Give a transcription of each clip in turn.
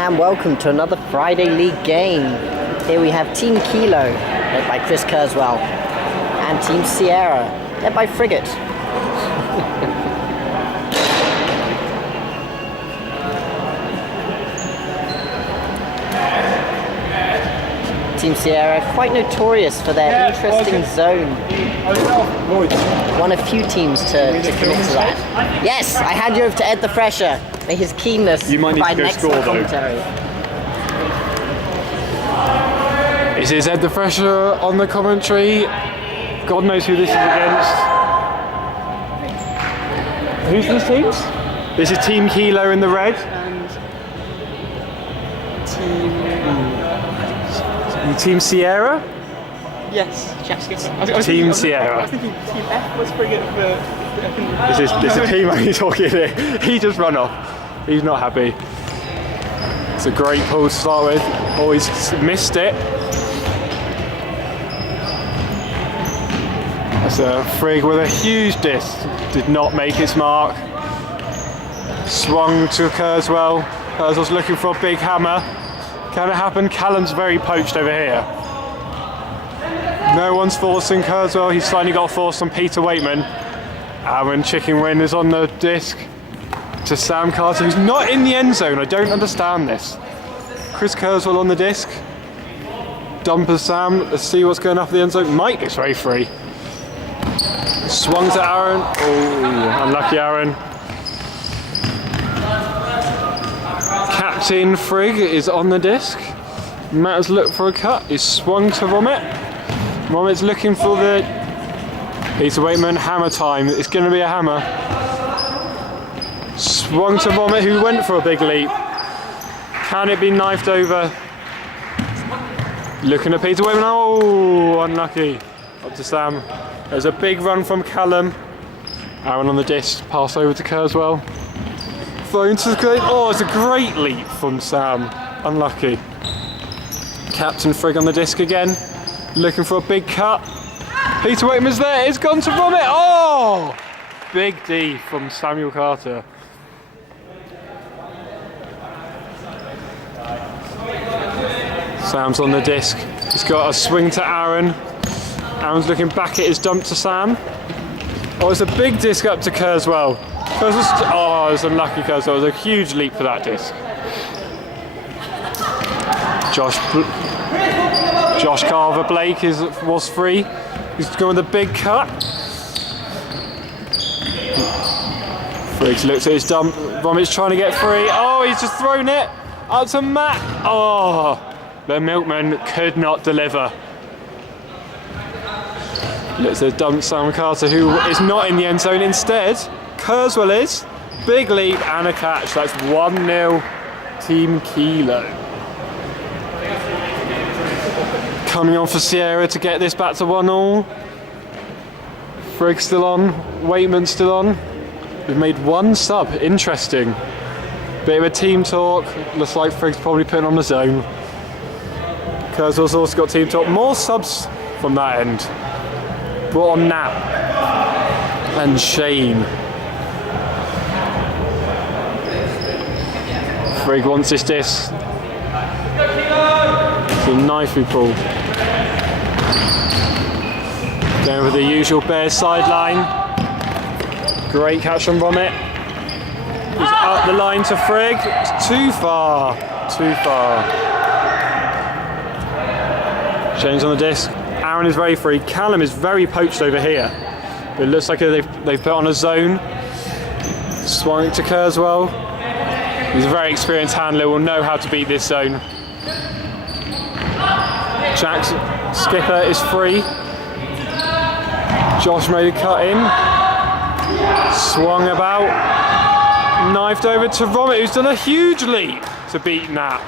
and welcome to another Friday League game. Here we have Team Kilo, led by Chris Kurzweil, and Team Sierra, led by Frigate. Team Sierra, quite notorious for their interesting zone. One of few teams to commit to that. Yes, I hand you over to Ed the Fresher. May his keenness you might need to go provide score though. commentary. This is Ed the Fresher on the commentary. God knows who this is against. Who's these teams? This is Team Kilo in the red. And Team Sierra? Yes, Team Sierra. I was thinking Team F was Frigate, but... This is Team he's talking here. He just run off. He's not happy. It's a great pull to start with. Oh, he's missed it. That's a Frig with a huge disc. Did not make its mark. Swung to Kurzweil. Kurzweil's looking for a big hammer. Can it happen? Callum's very poached over here. No one's forcing Kurzweil. He's finally got a force on Peter Waitman. And Chicken Win is on the disc to Sam Carter, who's not in the end zone. I don't understand this. Chris Kurzweil on the disc. Dumper Sam. Let's see what's going off the end zone. Mike gets very free. Swung to Aaron. Oh, unlucky Aaron. Captain Frig is on the disc. Matt has looked for a cut. He's swung to Vomit. Vomit's looking for the Peter Waitman. Hammer time. It's going to be a hammer. Swung to Vomit, who went for a big leap. Can it be knifed over? Looking at Peter Waitman. Oh, unlucky. Up to Sam. There's a big run from Callum. Aaron on the disc. Pass over to Kurzweil. Thrown to the great. Oh, it's a great leap from Sam. Unlucky. Captain Frig on the disc again. Looking for a big cut. Peter Waitman's there. It's gone to Vomit. Oh! Big D from Samuel Carter. Sam's on the disc. He's got a swing to Aaron. Aaron's looking back at his dump to Sam. Oh, it's a big disc up to Kurzweil. Oh, it was unlucky Kurzweil. It was a huge leap for that disc. Josh Carver Blake was free. He's going with a big cut. Friggs looks at his dump. Vomit's trying to get free. Oh, he's just thrown it out to Matt. Oh, the milkman could not deliver. Looks at dump Sam Carter, who is not in the end zone. Instead, Kurzweil is. Big leap and a catch. That's 1-0 Team Kilo. Coming on for Sierra to get this back to 1-1. Frigg still on. Waitman still on. We've made one sub. Interesting. Bit of a team talk. Looks like Frigg's probably putting on the zone. Kurzweil's also got team talk. More subs from that end. Brought on Nap and Shane. Frig wants this disc. It's a knife we pull. Going with the usual Bears sideline. Great catch from Vomit. He's up the line to Frig. It's too far. Too far. Shane's on the disc. Aaron is very free. Callum is very poached over here. It looks like they've put on a zone. Swung it to Kurzweil. He's a very experienced handler, will know how to beat this zone. Jack's skipper is free. Josh made a cut in. Swung about. Knifed over to Vomit, who's done a huge leap to beat Nat.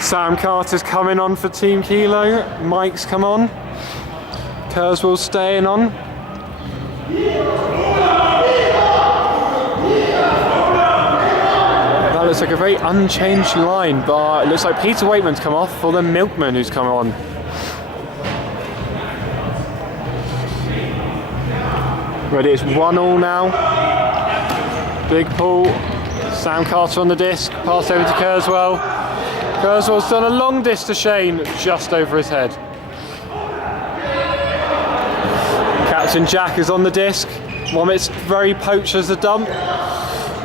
Sam Carter's coming on for Team Kilo. Mike's come on. Kurzweil staying on. That looks like a very unchanged line, but it looks like Peter Waitman's come off for the Milkman who's come on. Ready, it's 1-1 now. Big pull. Sam Carter on the disc, pass over to Kurzweil. Kurzweil's done a long disc to Shane, just over his head. Captain Jack is on the disc. Womit's very poached as a dump.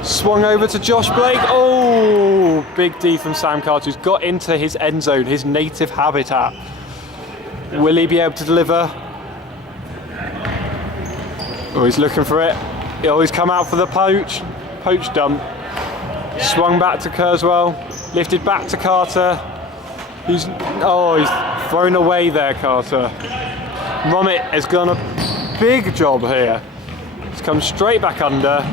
Swung over to Josh Blake. Oh, big D from Sam Carter, who's got into his end zone, his native habitat. Will he be able to deliver? Oh, he's looking for it. He'll always come out for the poach dump. Swung back to Kurzweil, lifted back to Carter. He's thrown away there, Carter. Womit has done a big job here. He's come straight back under,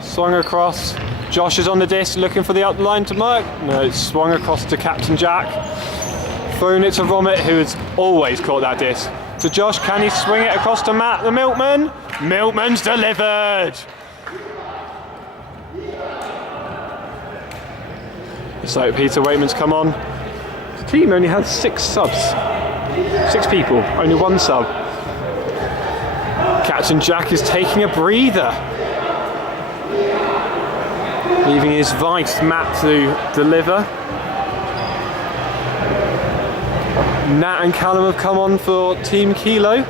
swung across. Josh is on the disc, looking for the up line to mark. No, it's swung across to Captain Jack. Thrown it to Womit, who has always caught that disc. To Josh, can he swing it across to Matt, the milkman? Milkman's delivered! So Peter Waitman's come on. The team only had 6 subs. 6 people, only 1 sub. Captain Jack is taking a breather. Leaving his vice Matt to deliver. Nat and Callum have come on for Team Kilo.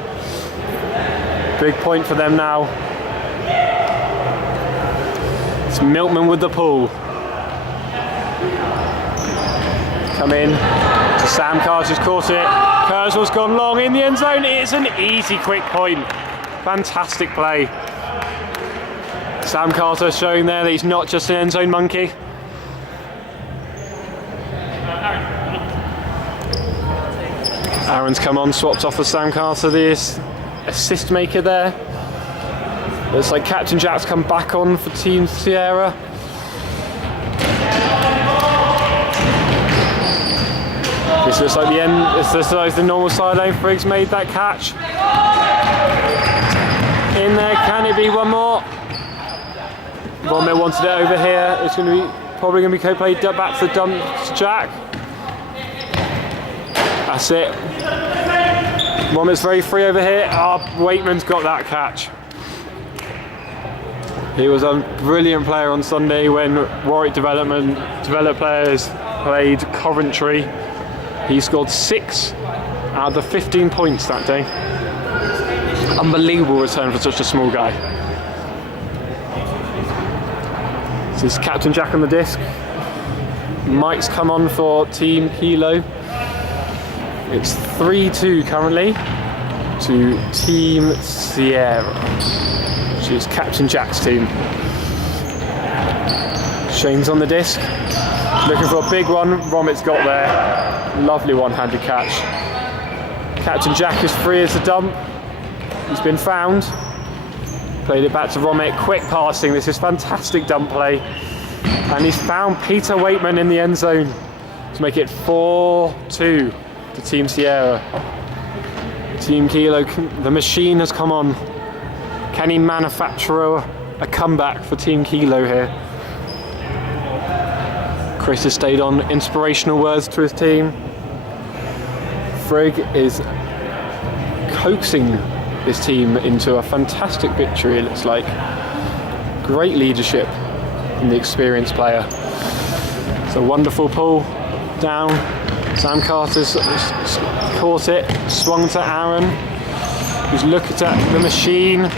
Big point for them now. It's Milkman with the pull. Come in to Sam Carter's caught it. Kurzweil's gone long in the end zone. It's an easy, quick point. Fantastic play. Sam Carter showing there that he's not just an end zone monkey. Aaron's come on, swapped off with Sam Carter, the assist maker there. Looks like Captain Jack's come back on for Team Sierra. This looks like the end. This looks like the normal sideline. Friggs made that catch. In there, can it be one more? Vomit wanted it over here. It's going to be probably going to be co-played back to the dump to Jack. That's it. Vomit's very free over here. Waitman's got that catch. He was a brilliant player on Sunday when Warwick developed players played Coventry. He scored 6 out of the 15 points that day. Unbelievable return for such a small guy. This is Captain Jack on the disc. Mike's come on for Team Kilo. It's 3-2 currently to Team Sierra, which is Captain Jack's team. Shane's on the disc, looking for a big one. Vomit's got there. Lovely one-handed catch. Captain Jack is free as a dump. He's been found. Played it back to Vomit. Quick passing. This is fantastic dump play. And he's found Peter Waitman in the end zone to make it 4-2 to Team Sierra. Team Kilo, the machine has come on. Can he manufacture a comeback for Team Kilo here? Chris has stayed on. Inspirational words to his team. Frigg is coaxing his team into a fantastic victory, it looks like. Great leadership from the experienced player. It's a wonderful pull down. Sam Carter's caught it, swung to Aaron. He's looking at the machine.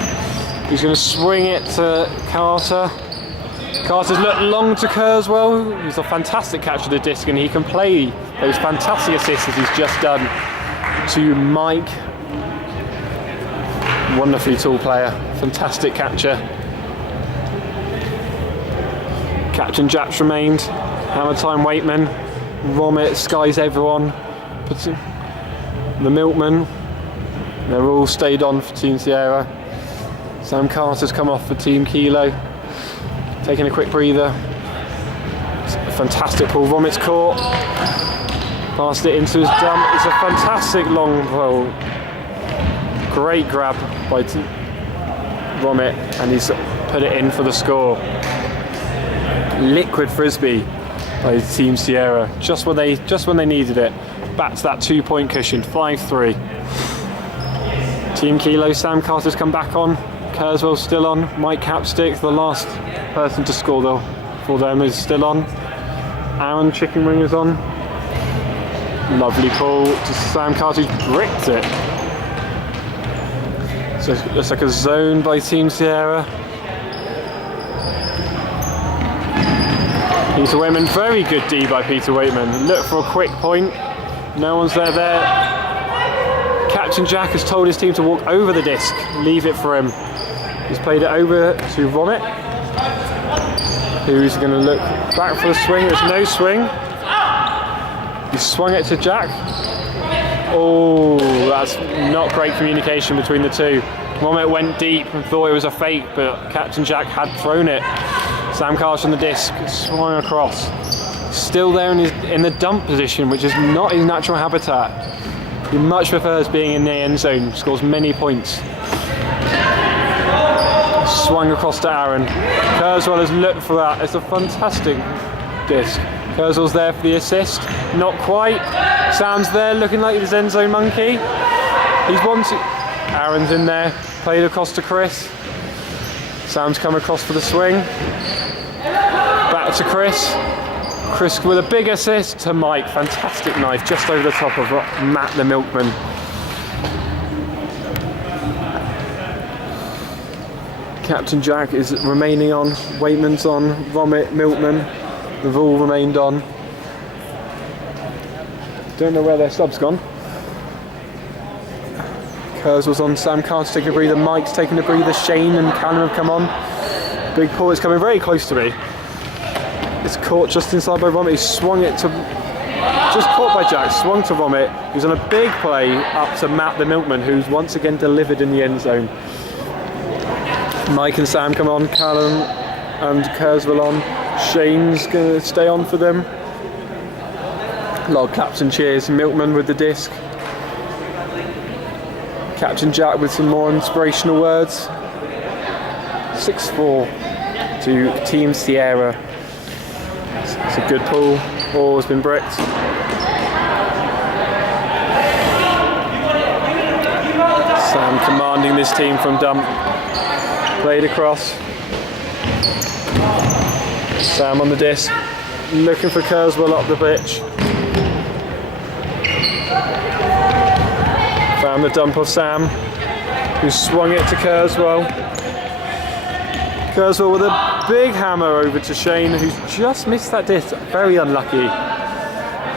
He's going to swing it to Carter. Carter's looked long to Kurzweil. It was a fantastic catch of the disc, and he can play those fantastic assists as he's just done to Mike. Wonderfully tall player, fantastic catcher. Captain Japs remained. Hammer time Waitman. Vomit skies everyone. The milkman. They're all stayed on for Team Sierra. Sam Carter's come off for Team Kilo. Taking a quick breather. Fantastic pull. Vomit's caught. Passed it into his dump. It's a fantastic long pull. Great grab by Vomit, and he's put it in for the score. Liquid frisbee by Team Sierra, just when they needed it. Back to that 2-point cushion, 5-3. Team Kilo, Sam Carter's come back on. Kurzweil's still on. Mike Capstick, the last person to score the for them is still on. Aaron chicken wing is on. Lovely pull to Sam Carter, who's bricked it. So it looks like a zone by Team Sierra. Peter Waitman, very good D by Peter Waitman. Look for a quick point. No one's there. Captain Jack has told his team to walk over the disc, leave it for him. He's played it over to Vomit, who's going to look back for the swing. There's no swing. He swung it to Jack. Oh, that's not great communication between the two. Vomit went deep and thought it was a fake, but Captain Jack had thrown it. Sam Carter on the disc, swung across. Still there in the dump position, which is not his natural habitat. He much prefers being in the end zone, scores many points. Swung across to Aaron. Kurzweil has looked for that. It's a fantastic disc. Kurzweil's there for the assist. Not quite. Sam's there looking like his end zone monkey. He's wanted. Aaron's in there. Played across to Chris. Sam's come across for the swing. Back to Chris. Chris with a big assist to Mike. Fantastic knife just over the top of Matt the Milkman. Captain Jack is remaining on. Waitman's on. Vomit, Milkman. They've all remained on. Don't know where their sub's gone. Kurzweil's on. Sam Carter's taking a breather. Mike's taking a breather. Shane and Callum have come on. Big Paul is coming very close to me. It's caught just inside by Vomit. He swung it to... Just caught by Jack. Swung to Vomit. He's on a big play up to Matt the Milkman, who's once again delivered in the end zone. Mike and Sam come on. Callum and Kurzweil on. Shane's going to stay on for them. A lot of claps and cheers. Milkman with the disc. Captain Jack with some more inspirational words. 6-4 to Team Sierra. It's a good pull. All has been bricked. Sam commanding this team from dump. Played across. Sam on the disc. Looking for Kurzweil up the pitch. Found the dump of Sam, who swung it to Kurzweil. Kurzweil with a big hammer over to Shane, who's just missed that disc. Very unlucky.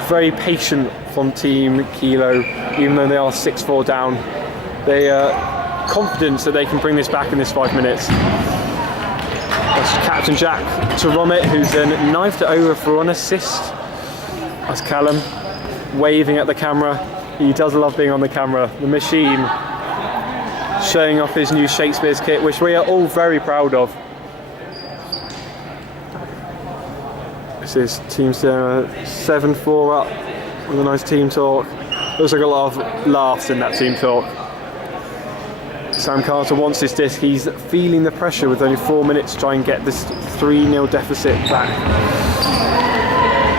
Very patient from Team Kilo, even though they are 6-4 down. They are confident that they can bring this back in this 5 minutes. That's Captain Jack to Vomit, who's then knifed it over for an assist. That's Callum waving at the camera. He does love being on the camera. The machine showing off his new Shakespeare's kit, which we are all very proud of. This is Team Sierra 7-4 up with a nice team talk. Looks like a lot of laughs in that team talk. Sam Carter wants this disc. He's feeling the pressure with only 4 minutes to try and get this 3-0 deficit back.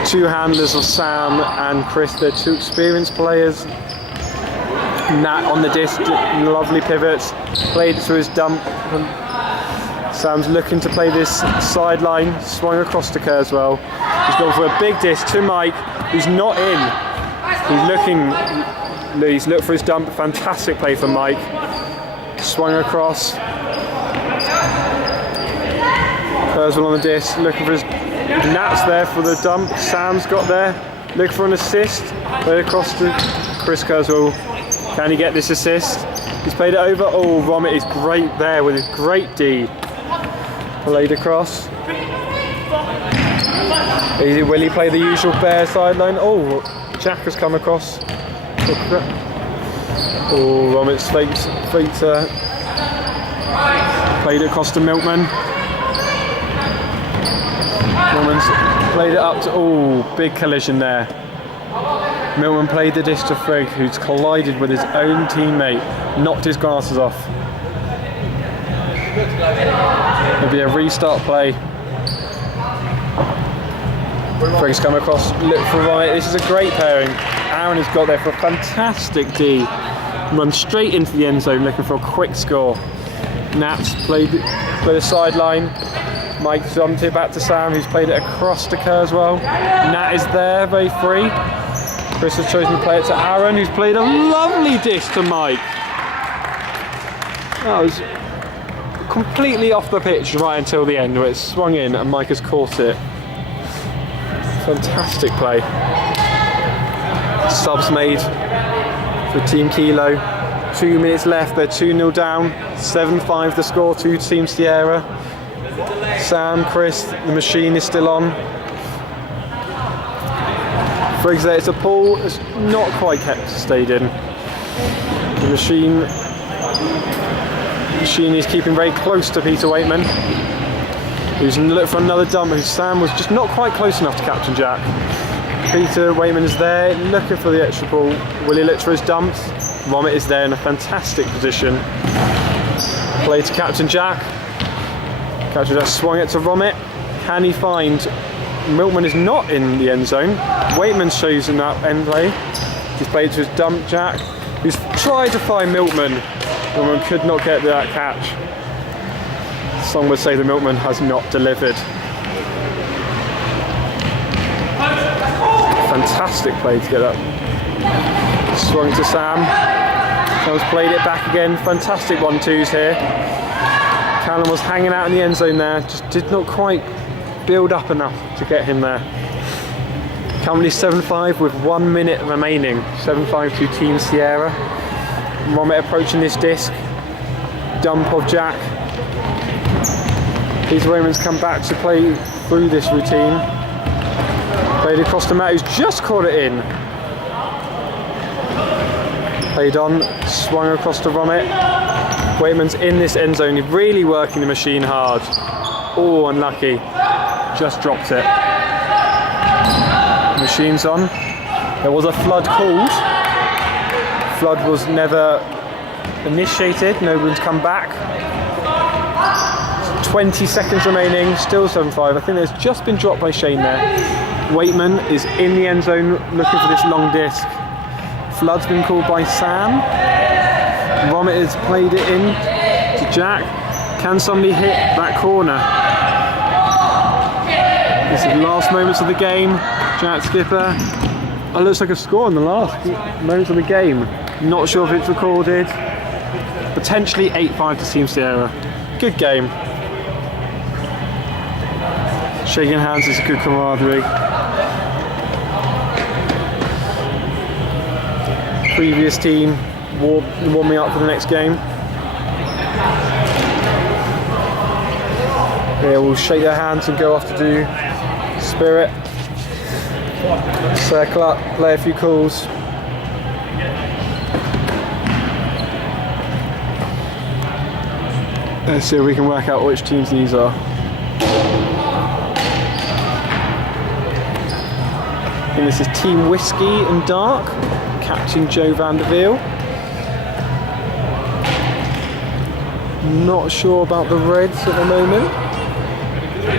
Two handlers of Sam and Chris. They're two experienced players. Nat on the disc, lovely pivots. Played through his dump. Sam's looking to play this sideline. Swung across to Kurzweil. He's gone for a big disc to Mike, who's not in. He's looked for his dump. Fantastic play from Mike. Swung across. Kurzweil on the disc, looking for his... Nat's there for the dump. Sam's got there, looking for an assist. Played across to Chris Kurzweil. Can he get this assist? He's played it over. Oh, Vomit is great there with his great D. Played across. Will he play the usual bear sideline? Oh, Jack has come across. Oh, Vomit's fake played it across to Milkman. Milkman's played it up to, oh, big collision there. Milkman played the disc to Frigg, who's collided with his own teammate, knocked his glasses off. It'll be a restart play. Frigg's come across, look for right. This is a great pairing. Aaron has got there for a fantastic D. Run straight into the end zone, looking for a quick score. Nats played the sideline. Mike jumped it back to Sam, who's played it across to Kerr as well. Nat is there, very free. Chris has chosen to play it to Aaron, who's played a lovely disc to Mike. That was completely off the pitch right until the end, where it swung in and Mike has caught it. Fantastic play. Subs made for Team Kilo. 2 minutes left, they're 2-0 down. 7-5 the score to Team Sierra. Sam, Chris, the machine is still on. Friggs there, it's a pull, it's not quite stayed in. The machine is keeping very close to Peter Waitman, who's looking for another dump, who Sam was just not quite close enough to Captain Jack. Peter Waitman is there, looking for the extra ball. Willie Litcher is dumped. Vomit is there in a fantastic position. Play to Captain Jack. Captain Jack swung it to Vomit. Can he find... Milkman is not in the end zone. Waitman's chosen that end play. He's played to his dump Jack, who's tried to find Milkman. Milkman could not get that catch. Some would say the Milkman has not delivered. Fantastic play to get that. Swung to Sam. Sam's played it back again. Fantastic 1-2s here. Callum was hanging out in the end zone there, just did not quite build up enough to get him there. Currently 7-5 with 1 minute remaining. 7-5 to Team Sierra. Vomit approaching this disc. Dump of Jack. Peter Waitman's come back to play through this routine. Played across to Matt, who's just caught it in. Played on, swung across to Vomit. Waitman's in this end zone, he's really working the machine hard. Oh, unlucky. Just dropped it. Machine's on. There was a flood called. Flood was never initiated, no one's come back. 20 seconds remaining, still 7-5. I think there's just been dropped by Shane there. Waitman is in the end zone looking for this long disc. Flood's been called by Sam. Vomit has played it in to Jack. Can somebody hit that corner? This is the last moments of the game. Jack Skipper. Oh, it looks like a score in the last moments of the game. Not sure if it's recorded. Potentially 8-5 to Team Sierra. Good game. Shaking hands is a good camaraderie. Previous team warming up for the next game. Yeah, we'll shake their hands and go off to do Spirit. Circle up, play a few calls. Let's see if we can work out which teams these are. I think this is Team Whiskey and Dark, Captain Joe Vanderveer. Not sure about the Reds at the moment.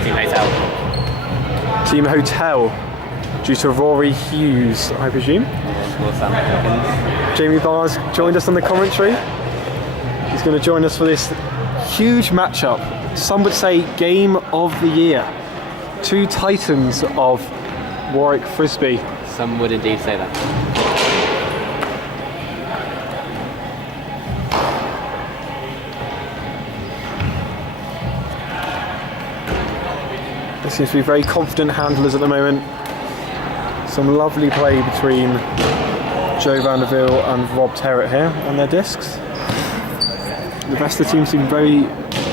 Team Hotel. Team Hotel, due to Rory Hughes, I presume. Jamie Barr's joined us on the commentary. He's going to join us for this huge matchup. Some would say game of the year. Two titans of Warwick Frisbee. Some would indeed say that. There seems to be very confident handlers at the moment. Some lovely play between Joe Vanderveer and Rob Terrett here on their discs. The rest of the team seem very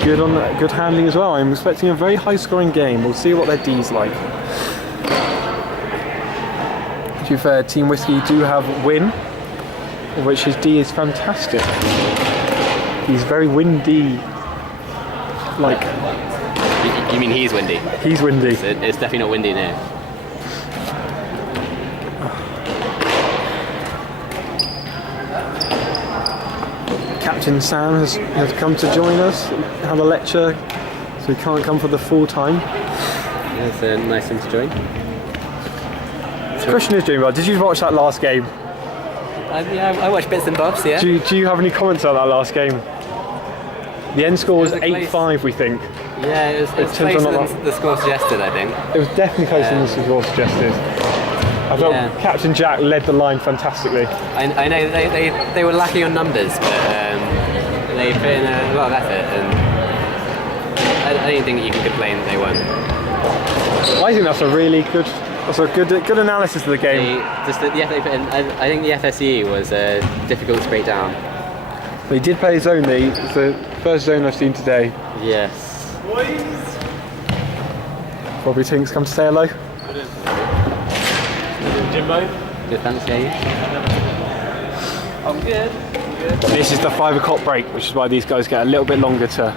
good on good handling as well. I'm expecting a very high scoring game. We'll see what their D's like. To be fair, Team Whiskey do have Win, of which his D is fantastic. He's very windy. Like. You mean he's windy? He's windy. It's definitely not windy in here. Captain Sam has come to join us, had a lecture, so he can't come for the full time. Yeah, it's a nice thing to join. The question is, Jamie, did you watch that last game? Yeah, I watched bits and bobs, yeah. Do you have any comments on that last game? The end score was It was a close- 8-5, we think. Yeah, it was turns closer on not than the score suggested, I think. It was definitely closer than the score suggested. I thought Yeah. Captain Jack led the line fantastically. I know they were lacking on numbers, but they put in a lot of effort, and I don't think you can complain that they won. I think that's a really good, good analysis of the game. They put in, I think the FSE was difficult to break down. They did play zone. It's the first zone I've seen today. Yes. Bobby Tink's come to say hello. Jimbo. Good, thanks, yeah. I'm good. This is the 5 o'clock break, which is why these guys get a little bit longer to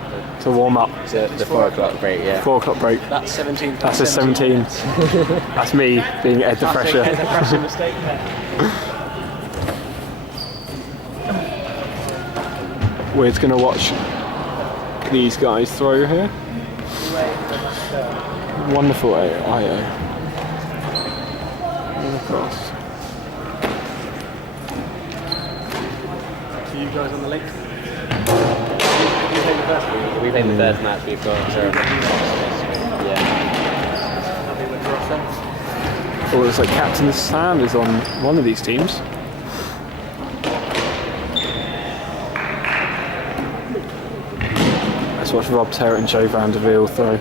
warm up. So the 4 o'clock break, yeah. 4 o'clock break. That's 17. That's a 17. That's me being Ed the Fresher. Ed the Fresher mistake there. We're going to watch these guys throw here. Wonderful IO. And across. To you guys on the link. We played the first match, we've got yeah. Oh, it looks like Captain Sam is on one of these teams. Let's watch Rob Terrett and Joe Vandervelde throw.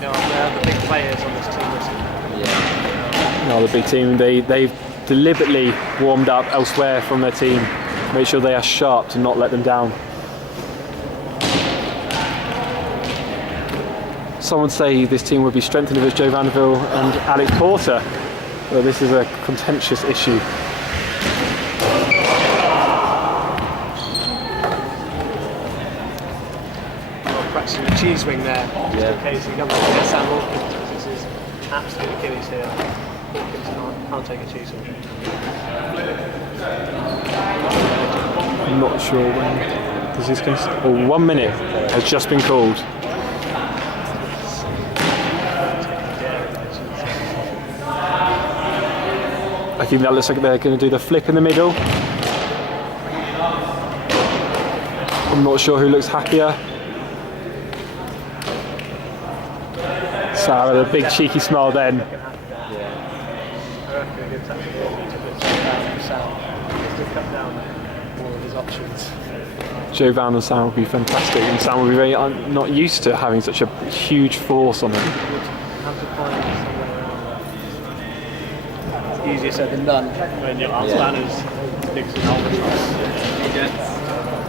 No, the big players on this team. Yeah. No, the big team, they've deliberately warmed up elsewhere from their team. Make sure they are sharp to not let them down. Some would say this team would be strengthened if it was Joe Vandervelde and Alex Porter. But this is a contentious issue. Practicing the cheese swing there. Yeah. Just in case he comes up against Sam Hawkins, because this is absolute Achilles here. Hawkins can't take a cheese swing. I'm not sure when. Is this going to? Oh, 1 minute has just been called. I think that looks like they're going to do the flip in the middle. I'm not sure who looks happier. Sam had a big cheeky smile then. Joe Van and Sam would be fantastic, and Sam would be very not used to having such a huge force on him. Easier said than done when your man is big as an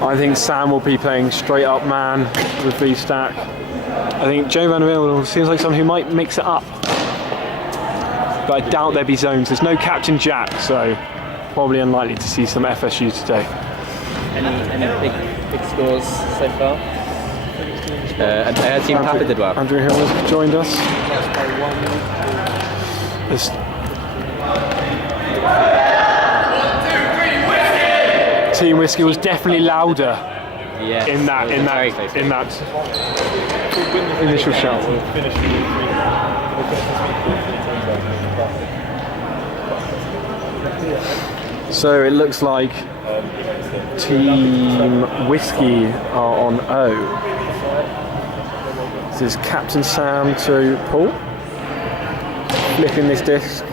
I think Sam will be playing straight up man with V-Stack. I think Joe Vandervelde seems like someone who might mix it up. But I doubt there'd be zones. There's no Captain Jack, so probably unlikely to see some FSU today. Any big scores so far? I heard Team Papa did well. Andrew Hill has joined us. There's Team Whiskey was definitely louder Yeah. in that initial shout. So it looks like Team Whiskey are on O. This is Captain Sam to Paul. Flipping this disc.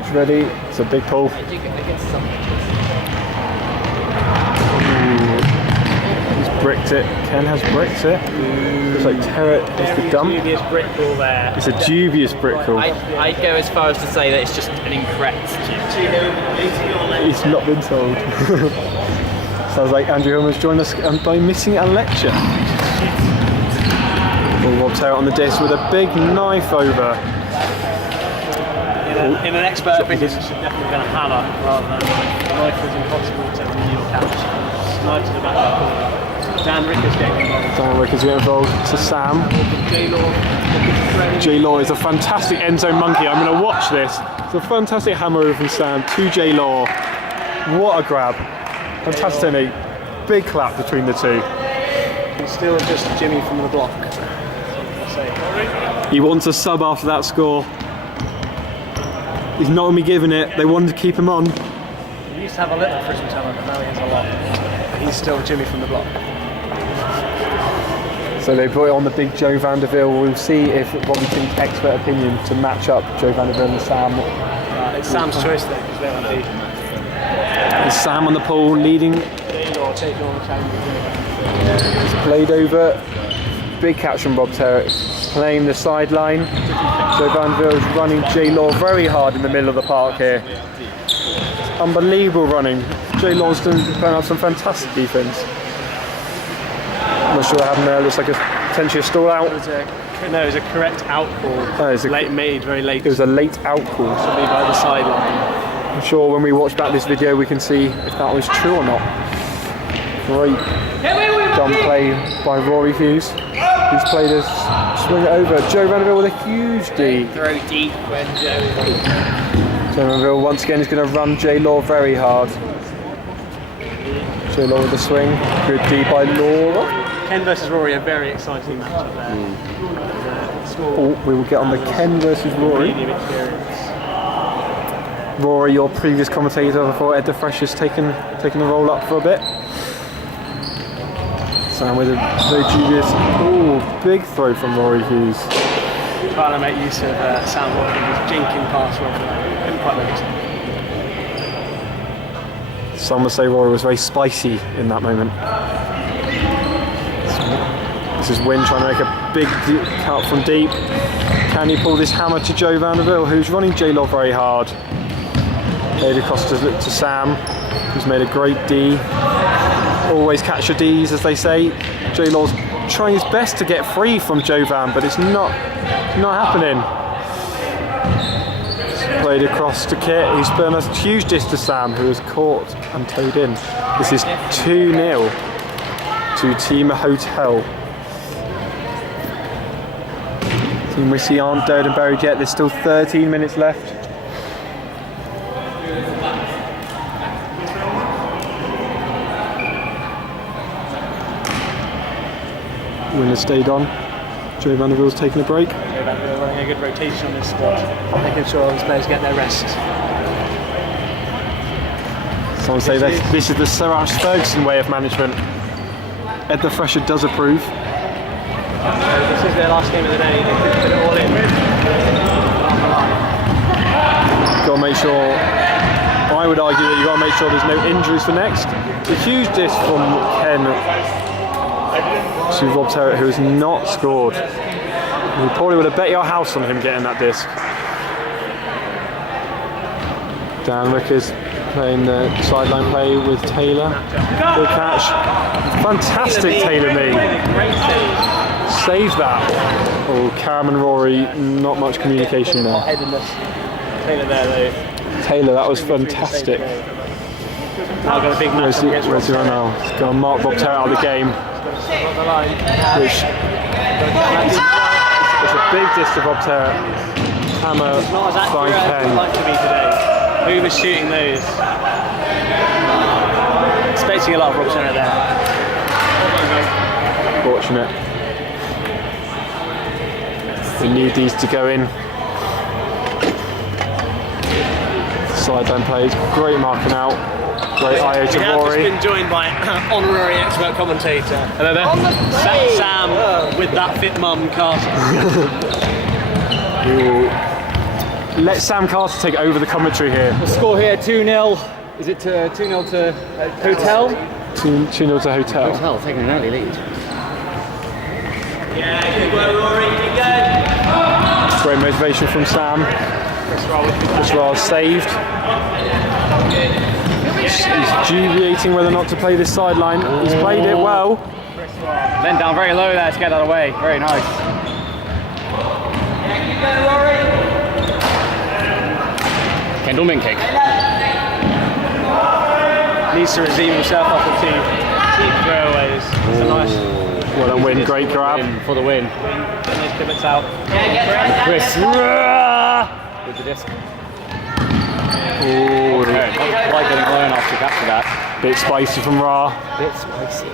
It's ready. It's a big pull. He's bricked it. Ken has bricked it. Looks like Terrett is the dump. Dubious brick ball there. It's a dubious brick call. I'd go as far as to say that it's just an incorrect He's not been told. Sounds like Andrew Hillman's joined us by missing a lecture. Rob Terrett on the disc with a big knife over. In an expert opinion, you should definitely been a hammer rather than a knife. Was impossible to win your catch. Knife to the back of the corner. Dan Rickers getting involved. Dan Rickers getting involved to Sam. J-Law is a fantastic end zone monkey. I'm going to watch this. It's a fantastic hammer over from Sam to J-Law. What a grab. Fantastic technique. Big clap between the two. It's still just Jimmy from the block. He wants a sub after that score. He's not going to be giving it. They wanted to keep him on. He used to have a little frisbee talent, but now he has a lot. But he's still Jimmy from the block. So they put it on the big Joe Vanderbilt. We'll see if what we think expert opinion to match up Joe Vanderbilt and Sam. It's Sam's choice though, because they're on the. It's Sam on the pole leading. It's played over. Big catch from Rob Terrick. Playing the sideline. Joe Vanderbilt is running J-Law very hard in the middle of the park here. Unbelievable running. J-Law's playing up some fantastic defence. I'm not sure what happened there. Looks like potentially a stall out. It was a correct out call. Very late. It was a late out call. Somebody by the sideline. I'm sure when we watch back this video we can see if that was true or not. Great dumb play by Rory Hughes. He's played a swing it over. Joe Vanderbilt with a huge D. Throw deep when Joe. Joe Vanderbilt once again is going to run J-Law very hard. J-Law with the swing. Good D by Laura. Ken versus Rory, a very exciting matchup there. We will get on the Ken versus Rory. Medium experience. Rory, your previous commentator before Ed the Fresh has taken the roll up for a bit. Sam with a very dubious, big throw from Rory Hughes. Trying to make use of Sam Watkins' jinking pass Rory. Couldn't quite make it. Some would say Rory was very spicy in that moment. This is Wynn trying to make a big cut from deep. Can he pull this hammer to Joe Vanderbilt, who's running J-Law very hard? Played across to Sam, who's made a great D. Always catch your Ds, as they say. J-Law's trying his best to get free from Joe Van, but it's not happening. Played across to Kit, who's put a huge dish to Sam, who was caught and towed in. This is 2-0 to Team Hotel. Team Wissy aren't dead and buried yet. There's still 13 minutes left. Winner stayed on. Joe Vanderbilt's taking a break. Joe Vanderbilt running a good rotation on this squad, making sure all his players get their rest. Someone say this is the Sir Alex Ferguson way of management. Ed the Fresher does approve. This is their last game of the day. They could put it all in. Got to make sure. I would argue that you got to make sure there's no injuries for next. A huge diss from Ken to Rob Terrick, who has not scored. You probably would have bet your house on him getting that disc. Dan Rickers playing the sideline play with Taylor. Good catch. Fantastic Taylor knee. Save that. Oh, Cam and Rory, not much communication there. Taylor there though. Taylor, that was fantastic. Now got a big match. Where's he right now? He's going to mark Rob Terrick out of the game. Which it's a big diss to Rob Terrick. Hammer by I'd Ken. like to be today. Who was shooting those? Expecting a lot of Rob Terrick there. Fortunate. We need these to go in. Sideline plays, great marking out. Great IO to We have Rory. just been joined by honorary expert commentator. Hello there. Sam with that fit mum Carter. Let Sam Carter take over the commentary here. The score here 2-0. Is it 2-0 to Hotel? 2-0 to Hotel. Hotel taking an early lead. Yeah, good work, Rory. Keep going. Great motivation from Sam. Chris Roll saved. He's dubiating whether or not to play this sideline. He's played it well. Then down very low there to get that away. Very nice. Kendall Minkick. Needs to redeem himself off the two cheap throwaways. It's a nice Well done, Win. Great grab. For the win. getting those pivots out. Chris with the disc. Ooh, Quite getting low enough to capture that. bit spicy from Ra. Bit spicy.